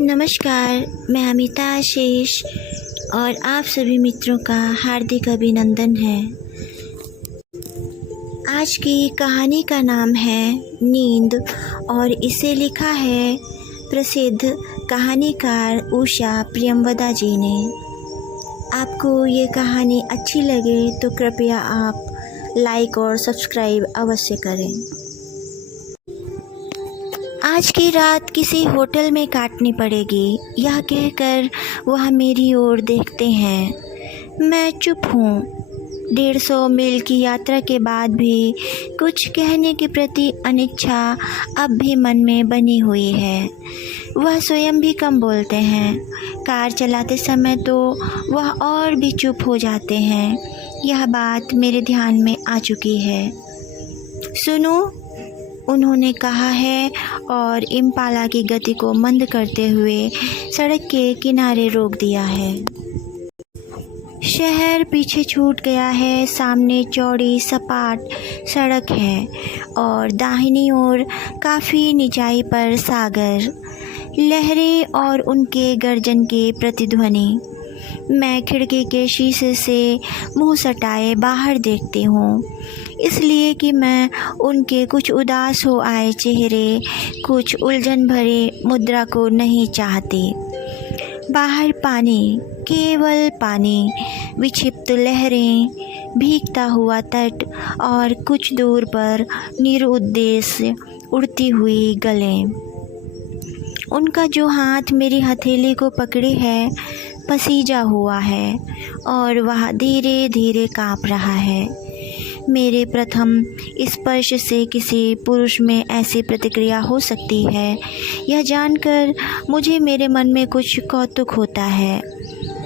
नमस्कार, मैं अमिता आशीष और आप सभी मित्रों का हार्दिक अभिनंदन है। आज की कहानी का नाम है नींद और इसे लिखा है प्रसिद्ध कहानीकार उषा प्रियमवदा जी ने। आपको ये कहानी अच्छी लगे तो कृपया आप लाइक और सब्सक्राइब अवश्य करें। आज की रात किसी होटल में काटनी पड़ेगी, यह कहकर वह मेरी ओर देखते हैं। मैं चुप हूँ। 150 मील की यात्रा के बाद भी कुछ कहने के प्रति अनिच्छा अब भी मन में बनी हुई है। वह स्वयं भी कम बोलते हैं। कार चलाते समय तो वह और भी चुप हो जाते हैं। यह बात मेरे ध्यान में आ चुकी है। सुनो, उन्होंने कहा है और इम्पाला की गति को मंद करते हुए सड़क के किनारे रोक दिया है। शहर पीछे छूट गया है। सामने चौड़ी सपाट सड़क है और दाहिनी ओर काफ़ी निचाई पर सागर, लहरें और उनके गर्जन के प्रतिध्वनि। मैं खिड़की के शीशे से मुंह सटाए बाहर देखती हूँ, इसलिए कि मैं उनके कुछ उदास हो आए चेहरे, कुछ उलझन भरे मुद्रा को नहीं चाहती। बाहर पानी, केवल पानी, विक्षिप्त लहरें, भीगता हुआ तट और कुछ दूर पर निरुद्देश्य उड़ती हुई गलें। उनका जो हाथ मेरी हथेली को पकड़े है पसीजा हुआ है और वह धीरे धीरे काँप रहा है। मेरे प्रथम स्पर्श से किसी पुरुष में ऐसी प्रतिक्रिया हो सकती है, यह जानकर मुझे मेरे मन में कुछ कौतुक होता है,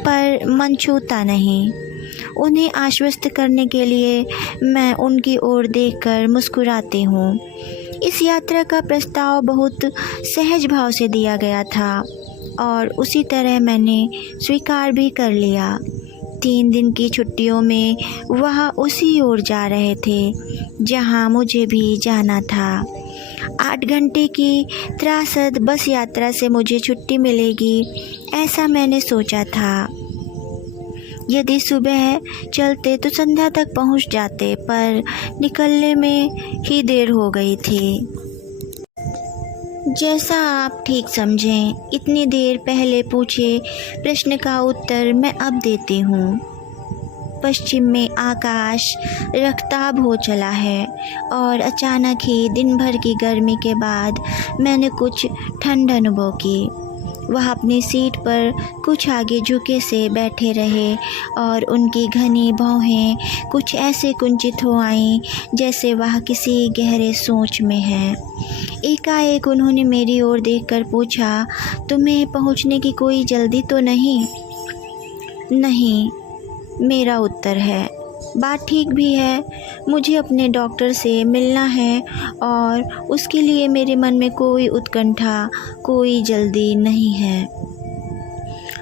पर मन छूता नहीं। उन्हें आश्वस्त करने के लिए मैं उनकी ओर देखकर मुस्कुराती हूँ। इस यात्रा का प्रस्ताव बहुत सहज भाव से दिया गया था और उसी तरह मैंने स्वीकार भी कर लिया। 3 दिन की छुट्टियों में वह उसी ओर जा रहे थे जहां मुझे भी जाना था। 8 घंटे की त्रासद बस यात्रा से मुझे छुट्टी मिलेगी, ऐसा मैंने सोचा था। यदि सुबह चलते तो संध्या तक पहुंच जाते, पर निकलने में ही देर हो गई थी। जैसा आप ठीक समझें। इतनी देर पहले पूछे प्रश्न का उत्तर मैं अब देती हूँ। पश्चिम में आकाश रख्ताब हो चला है और अचानक ही दिन भर की गर्मी के बाद मैंने कुछ ठंड अनुभव की। वह अपनी सीट पर कुछ आगे झुके से बैठे रहे और उनकी घनी भौहें कुछ ऐसे कुंचित हो आईं जैसे वह किसी गहरे सोच में हैं। एकाएक उन्होंने मेरी ओर देखकर पूछा, तुम्हें पहुंचने की कोई जल्दी तो नहीं? नहीं, मेरा उत्तर है। बात ठीक भी है। मुझे अपने डॉक्टर से मिलना है और उसके लिए मेरे मन में कोई उत्कंठा, कोई जल्दी नहीं है।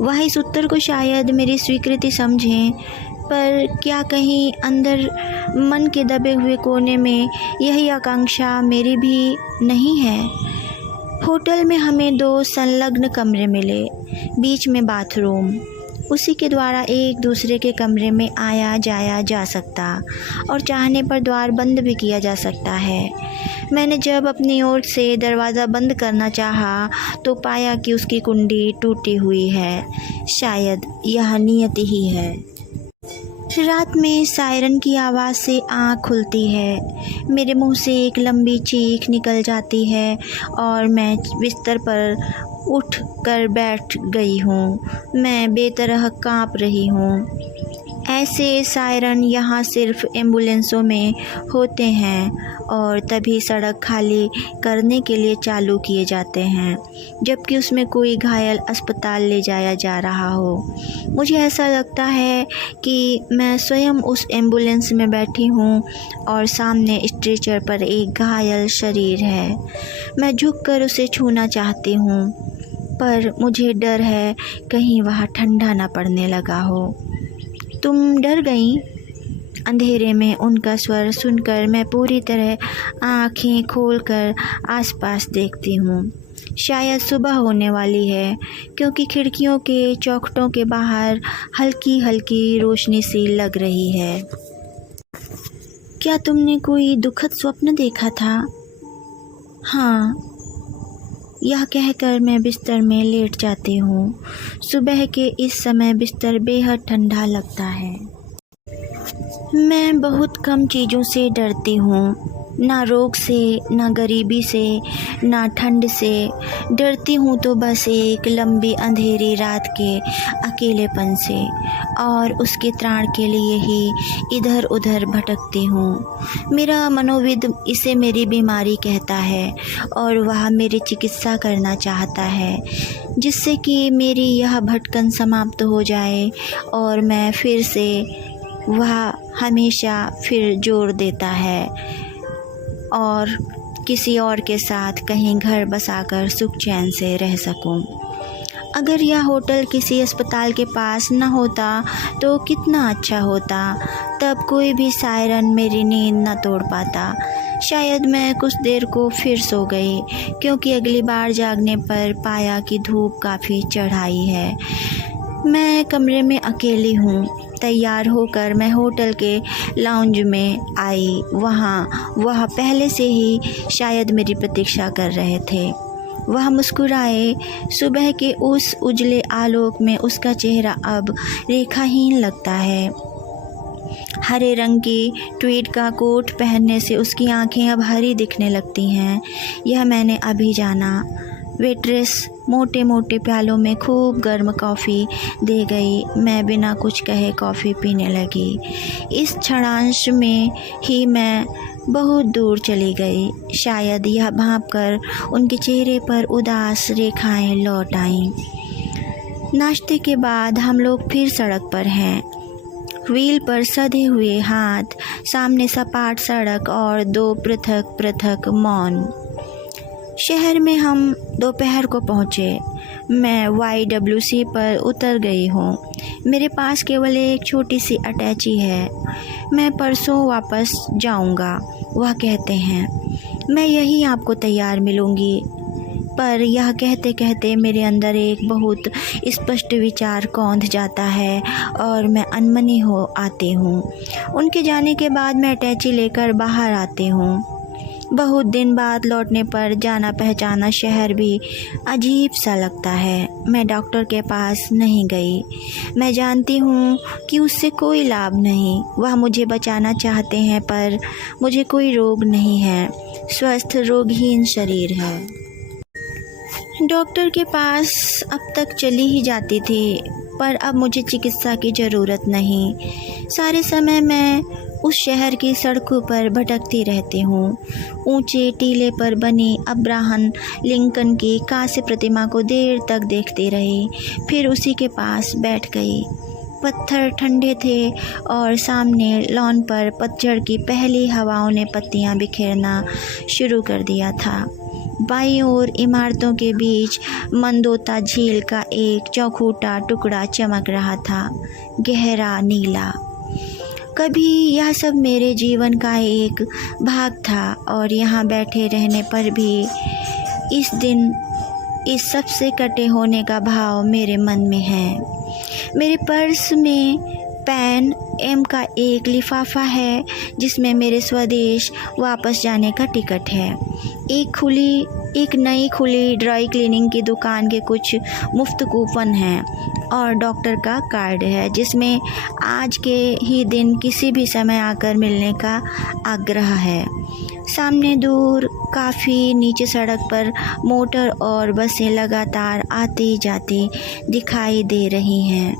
वह इस उत्तर को शायद मेरी स्वीकृति समझें, पर क्या कहीं अंदर मन के दबे हुए कोने में यही आकांक्षा मेरी भी नहीं है? होटल में हमें 2 संलग्न कमरे मिले, बीच में बाथरूम। उसी के द्वारा एक दूसरे के कमरे में आया जाया जा सकता और चाहने पर द्वार बंद भी किया जा सकता है। मैंने जब अपनी ओर से दरवाज़ा बंद करना चाहा तो पाया कि उसकी कुंडी टूटी हुई है। शायद यह नियति ही है। रात में सायरन की आवाज़ से आँख खुलती है। मेरे मुंह से एक लंबी चीख निकल जाती है और मैं बिस्तर पर उठ कर बैठ गई हूँ। मैं बेतरह काँप रही हूँ। ऐसे सायरन यहाँ सिर्फ एम्बुलेंसों में होते हैं और तभी सड़क खाली करने के लिए चालू किए जाते हैं, जबकि उसमें कोई घायल अस्पताल ले जाया जा रहा हो। मुझे ऐसा लगता है कि मैं स्वयं उस एम्बुलेंस में बैठी हूँ और सामने स्ट्रेचर पर एक घायल शरीर है। मैं झुककर उसे छूना चाहती हूँ, पर मुझे डर है कहीं वह ठंडा न पड़ने लगा हो। तुम डर गई? अंधेरे में उनका स्वर सुनकर मैं पूरी तरह आँखें खोलकर आसपास देखती हूँ। शायद सुबह होने वाली है, क्योंकि खिड़कियों के चौखटों के बाहर हल्की हल्की रोशनी सी लग रही है। क्या तुमने कोई दुखद स्वप्न देखा था? हाँ, यह कहकर मैं बिस्तर में लेट जाती हूँ। सुबह के इस समय बिस्तर बेहद ठंडा लगता है। मैं बहुत कम चीज़ों से डरती हूँ, ना रोग से, ना गरीबी से, ना ठंड से। डरती हूँ तो बस एक लंबी अंधेरी रात के अकेलेपन से, और उसके त्राण के लिए ही इधर उधर भटकती हूँ। मेरा मनोविद इसे मेरी बीमारी कहता है, और वह मेरी चिकित्सा करना चाहता है, जिससे कि मेरी यह भटकन समाप्त हो जाए और मैं फिर से, वह हमेशा फिर जोर देता है और किसी और के साथ कहीं घर बसाकर सुख चैन से रह सकूं। अगर यह होटल किसी अस्पताल के पास न होता तो कितना अच्छा होता। तब कोई भी सायरन मेरी नींद न तोड़ पाता। शायद मैं कुछ देर को फिर सो गई, क्योंकि अगली बार जागने पर पाया कि धूप काफ़ी चढ़ाई है। मैं कमरे में अकेली हूँ। तैयार होकर मैं होटल के लाउंज में आई। वहाँ वह पहले से ही शायद मेरी प्रतीक्षा कर रहे थे। वह मुस्कुराए। सुबह के उस उजले आलोक में उसका चेहरा अब रेखाहीन लगता है। हरे रंग की ट्वीड का कोट पहनने से उसकी आंखें अब हरी दिखने लगती हैं। यह मैंने अभी जाना। वेट्रेस मोटे मोटे प्यालों में खूब गर्म कॉफ़ी दे गई। मैं बिना कुछ कहे कॉफ़ी पीने लगी। इस क्षणांश में ही मैं बहुत दूर चली गई। शायद यह भांपकर उनके चेहरे पर उदास रेखाएं लौट आईं। नाश्ते के बाद हम लोग फिर सड़क पर हैं। व्हील पर सधे हुए हाथ, सामने सपाट सड़क और दो पृथक पृथक मौन। शहर में हम दोपहर को पहुँचे। मैं YWC पर उतर गई हूँ। मेरे पास केवल एक छोटी सी अटैची है। मैं परसों वापस जाऊँगा, वह कहते हैं। मैं यही आपको तैयार मिलूँगी। पर यह कहते कहते मेरे अंदर एक बहुत स्पष्ट विचार कौंध जाता है और मैं अनमनी हो आती हूँ। उनके जाने के बाद मैं अटैची लेकर बाहर आती हूँ। बहुत दिन बाद लौटने पर जाना पहचाना शहर भी अजीब सा लगता है। मैं डॉक्टर के पास नहीं गई। मैं जानती हूँ कि उससे कोई लाभ नहीं। वह मुझे बचाना चाहते हैं, पर मुझे कोई रोग नहीं है। स्वस्थ रोगहीन शरीर है। डॉक्टर के पास अब तक चली ही जाती थी, पर अब मुझे चिकित्सा की ज़रूरत नहीं। सारे समय मैं उस शहर की सड़कों पर भटकती रहती हूँ। ऊंचे टीले पर बनी अब्राहम लिंकन की कांस्य प्रतिमा को देर तक देखती रही, फिर उसी के पास बैठ गई। पत्थर ठंडे थे और सामने लॉन पर पतझड़ की पहली हवाओं ने पत्तियाँ बिखेरना शुरू कर दिया था। बाईं ओर इमारतों के बीच मंदोता झील का एक चौखूटा टुकड़ा चमक रहा था, गहरा नीला। कभी यह सब मेरे जीवन का एक भाग था, और यहाँ बैठे रहने पर भी इस दिन इस सबसे कटे होने का भाव मेरे मन में है। मेरे पर्स में पैन एम का एक लिफाफा है, जिसमें मेरे स्वदेश वापस जाने का टिकट है। एक नई खुली ड्राई क्लीनिंग की दुकान के कुछ मुफ्त कूपन हैं, और डॉक्टर का कार्ड है, जिसमें आज के ही दिन किसी भी समय आकर मिलने का आग्रह है। सामने दूर काफ़ी नीचे सड़क पर मोटर और बसें लगातार आती जाती दिखाई दे रही हैं।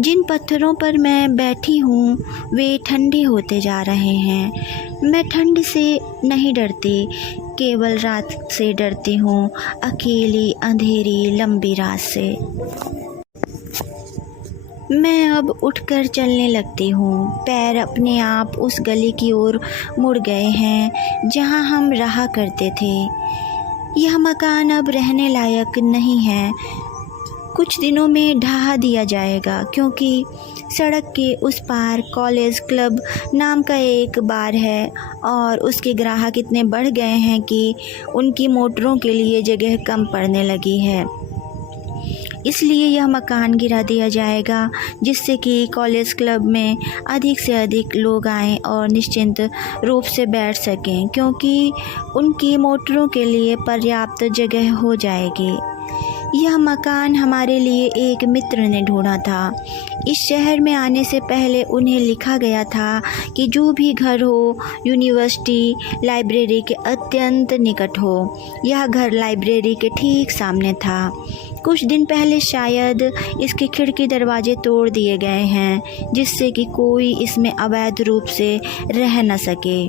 जिन पत्थरों पर मैं बैठी हूँ वे ठंडे होते जा रहे हैं। मैं ठंड से नहीं डरती, केवल रात से डरती हूँ, अकेली अंधेरी लंबी रात से। मैं अब उठकर चलने लगती हूँ। पैर अपने आप उस गली की ओर मुड़ गए हैं जहाँ हम रहा करते थे। यह मकान अब रहने लायक नहीं है। कुछ दिनों में ढहा दिया जाएगा, क्योंकि सड़क के उस पार कॉलेज क्लब नाम का एक बार है और उसके ग्राहक इतने बढ़ गए हैं कि उनकी मोटरों के लिए जगह कम पड़ने लगी है। इसलिए यह मकान गिरा दिया जाएगा, जिससे कि कॉलेज क्लब में अधिक से अधिक लोग आएं और निश्चिंत रूप से बैठ सकें, क्योंकि उनकी मोटरों के लिए पर्याप्त जगह हो जाएगी। यह मकान हमारे लिए एक मित्र ने ढूंढा था। इस शहर में आने से पहले उन्हें लिखा गया था कि जो भी घर हो यूनिवर्सिटी लाइब्रेरी के अत्यंत निकट हो। यह घर लाइब्रेरी के ठीक सामने था। कुछ दिन पहले शायद इसके खिड़की दरवाजे तोड़ दिए गए हैं, जिससे कि कोई इसमें अवैध रूप से रह न सके।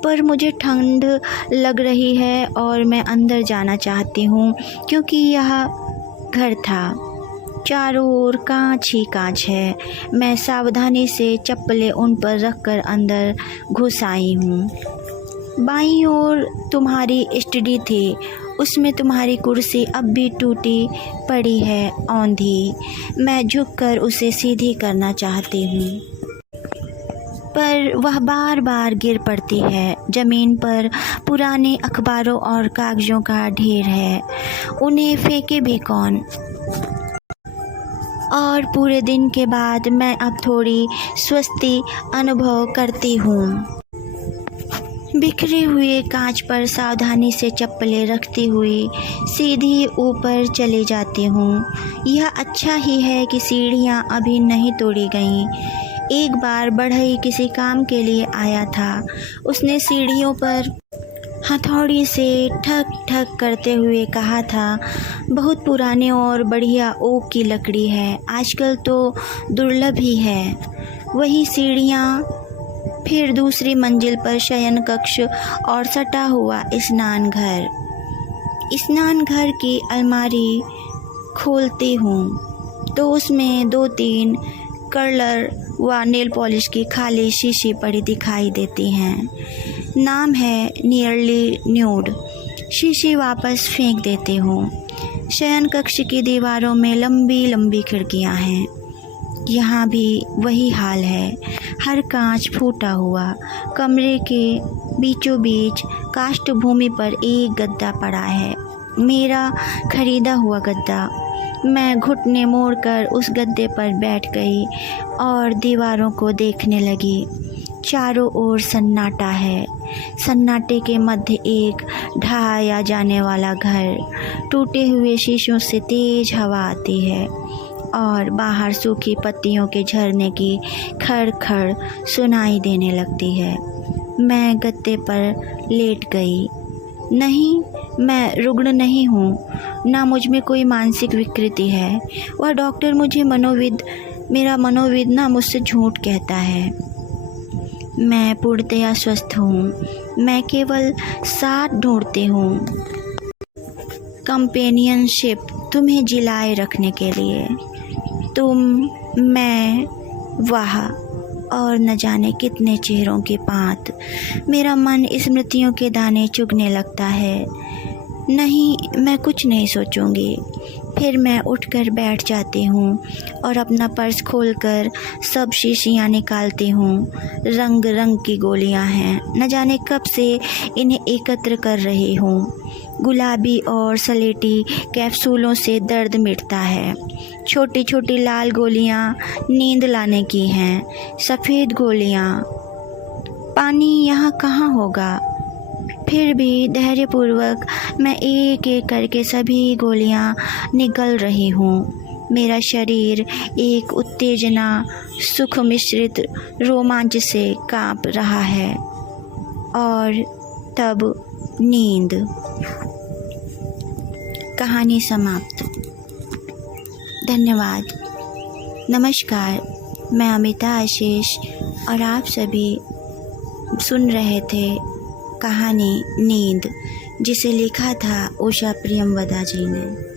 पर मुझे ठंड लग रही है और मैं अंदर जाना चाहती हूँ, क्योंकि यह घर था। चारों ओर कांच ही कांच है। मैं सावधानी से चप्पलें उन पर रखकर अंदर घुस आई हूँ। बाईं ओर तुम्हारी स्टडी थी, उसमें तुम्हारी कुर्सी अब भी टूटी पड़ी है, औंधी। मैं झुककर उसे सीधी करना चाहती हूँ, पर वह बार बार गिर पड़ती है। ज़मीन पर पुराने अखबारों और कागज़ों का ढेर है, उन्हें फेंके भी कौन। और पूरे दिन के बाद मैं अब थोड़ी स्वस्ति अनुभव करती हूँ। बिखरे हुए कांच पर सावधानी से चप्पलें रखती हुई सीधी ऊपर चली जाती हूँ। यह अच्छा ही है कि सीढ़ियाँ अभी नहीं तोड़ी गईं। एक बार बढ़ई किसी काम के लिए आया था। उसने सीढ़ियों पर हथौड़ी से ठक ठक करते हुए कहा था, बहुत पुराने और बढ़िया ओक की लकड़ी है, आजकल तो दुर्लभ ही है। वही सीढ़ियाँ, फिर दूसरी मंजिल पर शयन कक्ष और सटा हुआ स्नान घर। स्नान घर की अलमारी खोलती हूँ तो उसमें 2-3 कर्लर व नेल पॉलिश की खाली शीशी पड़ी दिखाई देती हैं। नाम है नियरली न्यूड। शीशी वापस फेंक देती हूँ। शयन कक्ष की दीवारों में लंबी लंबी खिड़कियाँ हैं। यहाँ भी वही हाल है, हर कांच फूटा हुआ। कमरे के बीचों बीच काष्ठ भूमि पर एक गद्दा पड़ा है, मेरा खरीदा हुआ गद्दा। मैं घुटने मोड़कर उस गद्दे पर बैठ गई और दीवारों को देखने लगी। चारों ओर सन्नाटा है। सन्नाटे के मध्य एक ढहाया जाने वाला घर। टूटे हुए शीशों से तेज हवा आती है और बाहर सूखी पत्तियों के झरने की खड़ खड़ सुनाई देने लगती है। मैं गद्दे पर लेट गई। नहीं, मैं रुग्ण नहीं हूँ, ना मुझ में कोई मानसिक विकृति है। वह डॉक्टर मेरा मनोविद ना मुझसे झूठ कहता है। मैं पूर्णतया स्वस्थ हूँ। मैं केवल साथ ढूंढती हूँ, कंपेनियनशिप, तुम्हें जिलाए रखने के लिए। तुम, मैं, वाह, और न जाने कितने चेहरों की पात। मेरा मन स्मृतियों के दाने चुगने लगता है। नहीं, मैं कुछ नहीं सोचूंगी। फिर मैं उठकर बैठ जाती हूँ और अपना पर्स खोलकर सब शीशियाँ निकालती हूँ। रंग रंग की गोलियाँ हैं, न जाने कब से इन्हें एकत्र कर रही हूँ। गुलाबी और सलेटी कैप्सूलों से दर्द मिटता है। छोटी छोटी लाल गोलियाँ नींद लाने की हैं। सफ़ेद गोलियाँ, पानी यहाँ कहाँ होगा। फिर भी धैर्यपूर्वक मैं एक एक करके सभी गोलियां निगल रही हूँ। मेरा शरीर एक उत्तेजना सुख मिश्रित रोमांच से कांप रहा है। और तब नींद। कहानी समाप्त। धन्यवाद। नमस्कार, मैं अमिता आशीष और आप सभी सुन रहे थे कहानी नींद, जिसे लिखा था उषा प्रियमवदा जी ने।